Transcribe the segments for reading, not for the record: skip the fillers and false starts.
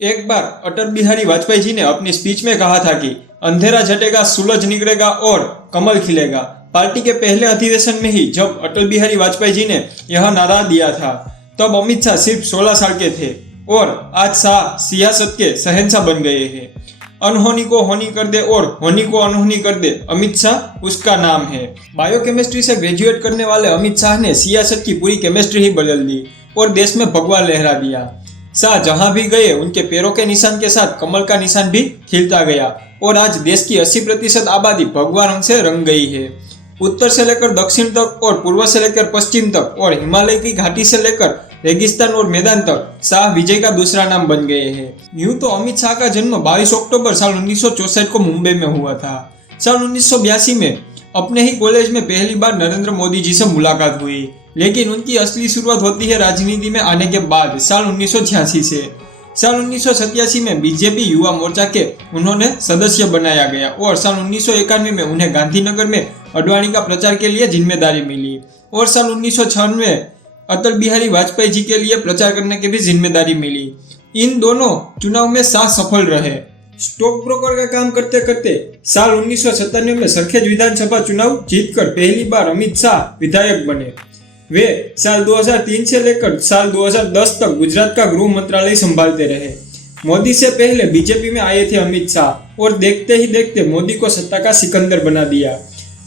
एक बार अटल बिहारी वाजपेयी जी ने अपनी स्पीच में कहा था कि अंधेरा झटेगा, सूरज निकलेगा और कमल खिलेगा। पार्टी के पहले अधिवेशन में ही जब अटल बिहारी वाजपेयी जी ने यह नारा दिया था, तब अमित शाह सिर्फ 16 साल के थे और आज शाह सियासत के शहंशाह बन गए हैं। अनहोनी को होनी कर दे और होनी को अनहोनी कर दे, अमित शाह उसका नाम है। बायोकेमिस्ट्री से ग्रेजुएट करने वाले अमित शाह ने सियासत की पूरी केमिस्ट्री ही बदल दी और देश में भगवा लहरा दिया। शाह जहां भी गए उनके पैरों के निशान के साथ कमल का निशान भी खिलता गया और आज देश की 80% आबादी भगवा रंग से रंग गई है। उत्तर से लेकर दक्षिण तक और पूर्व से लेकर पश्चिम तक और हिमालय की घाटी से लेकर रेगिस्तान और मैदान तक शाह विजय का दूसरा नाम बन गए हैं। यूं तो अमित शाह का जन्म 22 अक्टूबर साल 1964 को मुंबई में हुआ था। साल 1982 में अपने ही कॉलेज में पहली बार नरेंद्र मोदी जी से मुलाकात हुई, लेकिन उनकी असली शुरुआत होती है राजनीति में आने के बाद साल 1986 से। साल 1987 में बीजेपी युवा मोर्चा के उन्होंने सदस्य बनाया गया और साल 1991 में उन्हें गांधीनगर में अडवाणी का प्रचार के लिए जिम्मेदारी मिली और साल 1996 में अटल बिहारी वाजपेयी जी के लिए प्रचार करने की भी जिम्मेदारी मिली। इन दोनों चुनाव में शाह सफल रहे। स्टॉक ब्रोकर का काम करते करते साल 1997 में सरखेज विधानसभा चुनाव जीतकर पहली बार अमित शाह विधायक बने। वे साल 2003 से लेकर साल 2010 तक गुजरात का गृह मंत्रालय संभालते रहे। मोदी से पहले बीजेपी में आए थे अमित शाह और देखते ही देखते मोदी को सत्ता का सिकंदर बना दिया।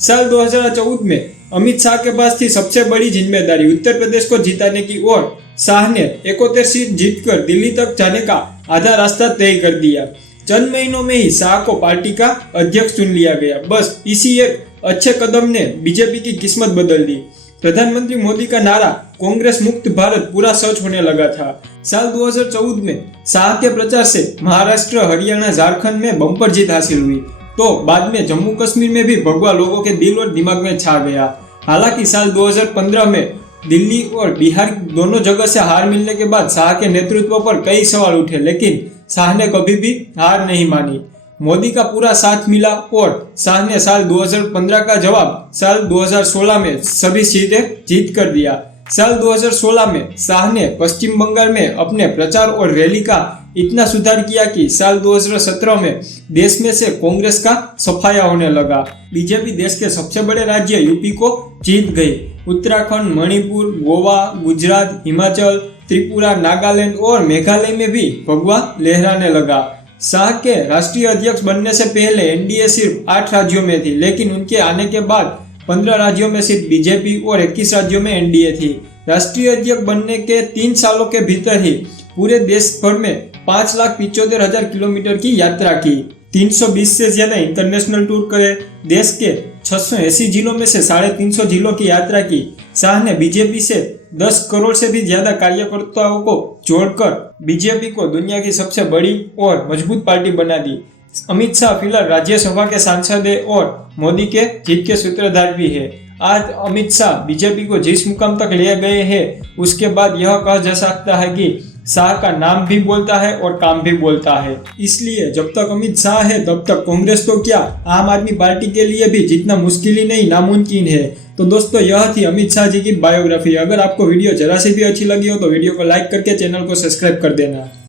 साल 2014 में अमित शाह के पास थी सबसे बड़ी जिम्मेदारी उत्तर प्रदेश को जिताने की और शाह ने 71 सीट जीतकर दिल्ली तक जाने का आधा रास्ता तय कर दिया। चंद महीनों में ही शाह को पार्टी का अध्यक्ष चुन लिया गया। बस इसी एक अच्छे कदम ने बीजेपी की किस्मत बदल दी। प्रधानमंत्री मोदी का नारा कांग्रेस मुक्त भारत पूरा सच होने लगा था। साल 2014 में शाह के प्रचार से महाराष्ट्र, हरियाणा, झारखंड में बम्पर जीत हासिल हुई, तो बाद में जम्मू कश्मीर में भी भगवा लोगों के दिल और दिमाग में छा गया। हालांकि साल 2015 में दिल्ली और बिहार दोनों जगह से हार मिलने के बाद शाह के नेतृत्व पर कई सवाल उठे, लेकिन शाह ने कभी भी हार नहीं मानी। मोदी का पूरा साथ मिला और शाह ने साल 2015 का जवाब साल 2016 में सभी सीटें जीत कर दिया। साल 2016 में शाह ने पश्चिम बंगाल में अपने प्रचार और रैली का इतना सुधार किया कि साल 2017 में देश में से कांग्रेस का सफाया होने लगा। बीजेपी देश के सबसे बड़े राज्य यूपी को जीत गई। उत्तराखंड, मणिपुर, गोवा, गुजरात, हिमाचल, त्रिपुरा, नागालैंड और मेघालय में भी भगवा लहराने लगा। शाह के राष्ट्रीय अध्यक्ष बनने से पहले एनडीए सिर्फ 8 राज्यों में थी, लेकिन उनके आने के बाद 15 राज्यों में सिर्फ बीजेपी और 21 राज्यों में एनडीए थी। राष्ट्रीय अध्यक्ष बनने के 3 सालों के भीतर ही पूरे देश भर में 5,75,000 किलोमीटर की यात्रा की, 320 से ज्यादा इंटरनेशनल टूर करे, देश के 680 जिलों में से 350 जिलों की यात्रा की। शाह ने बीजेपी से 10 करोड़ से भी ज्यादा कार्यकर्ताओं को जोड़कर बीजेपी को दुनिया की सबसे बड़ी और मजबूत पार्टी बना दी। अमित शाह फिलहाल राज्यसभा के सांसद है और मोदी के जीत के सूत्रधार भी है। आज अमित शाह बीजेपी को जिस मुकाम तक ले गए हैं, उसके बाद यह कहा जा सकता है कि शाह का नाम भी बोलता है और काम भी बोलता है। इसलिए जब तक अमित शाह है तब तक कांग्रेस तो क्या, आम आदमी पार्टी के लिए भी जीतना मुश्किल ही नहीं नामुमकिन है। तो दोस्तों, यह थी अमित शाह जी की बायोग्राफी। अगर आपको वीडियो जरा सी भी अच्छी लगी हो तो वीडियो को लाइक करके चैनल को सब्सक्राइब कर देना।